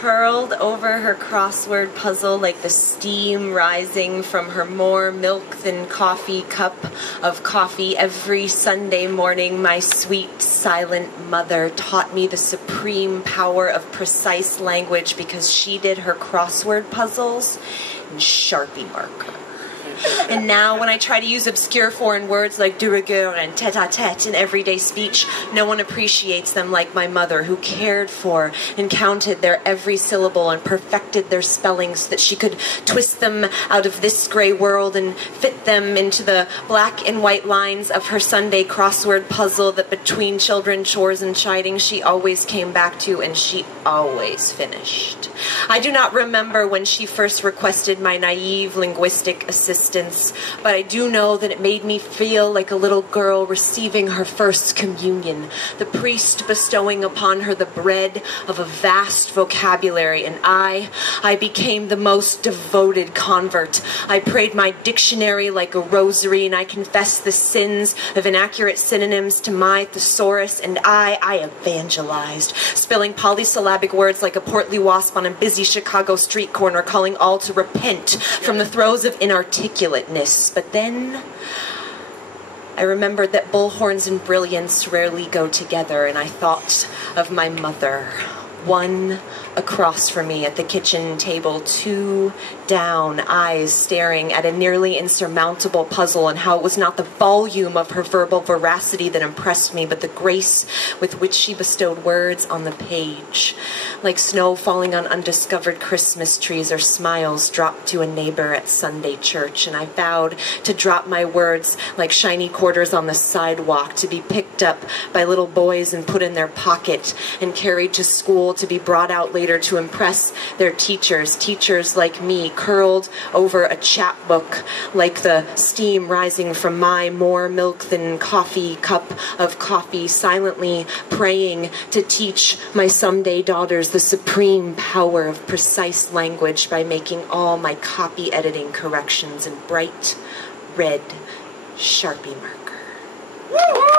curled over her crossword puzzle like the steam rising from her more milk than coffee cup of coffee. Every Sunday morning, my sweet, silent mother taught me the supreme power of precise language because she did her crossword puzzles in Sharpie marker. And now when I try to use obscure foreign words like de rigueur and tête-à-tête in everyday speech, no one appreciates them like my mother, who cared for and counted their every syllable and perfected their spellings so that she could twist them out of this gray world and fit them into the black and white lines of her Sunday crossword puzzle that between children, chores, and chiding she always came back to and she always finished. I do not remember when she first requested my naive linguistic assistance, but I do know that it made me feel like a little girl receiving her first communion, the priest bestowing upon her the bread of a vast vocabulary, and I became the most devoted convert. I prayed my dictionary like a rosary, and I confessed the sins of inaccurate synonyms to my thesaurus, and I evangelized, spilling polysyllabic words like a portly wasp on a busy Chicago street corner, calling all to repent from the throes of inarticulateness. But then I remembered that bullhorns and brilliance rarely go together, and I thought of my mother, one across from me at the kitchen table, two down, eyes staring at a nearly insurmountable puzzle, and how it was not the volume of her verbal veracity that impressed me, but the grace with which she bestowed words on the page, like snow falling on undiscovered Christmas trees or smiles dropped to a neighbor at Sunday church. And I vowed to drop my words like shiny quarters on the sidewalk, to be picked up by little boys and put in their pocket and carried to school, to be brought out later to impress their teachers like me, curled over a chapbook like the steam rising from my more milk than coffee cup of coffee, silently praying to teach my someday daughters the supreme power of precise language by making all my copy editing corrections in bright red Sharpie marker.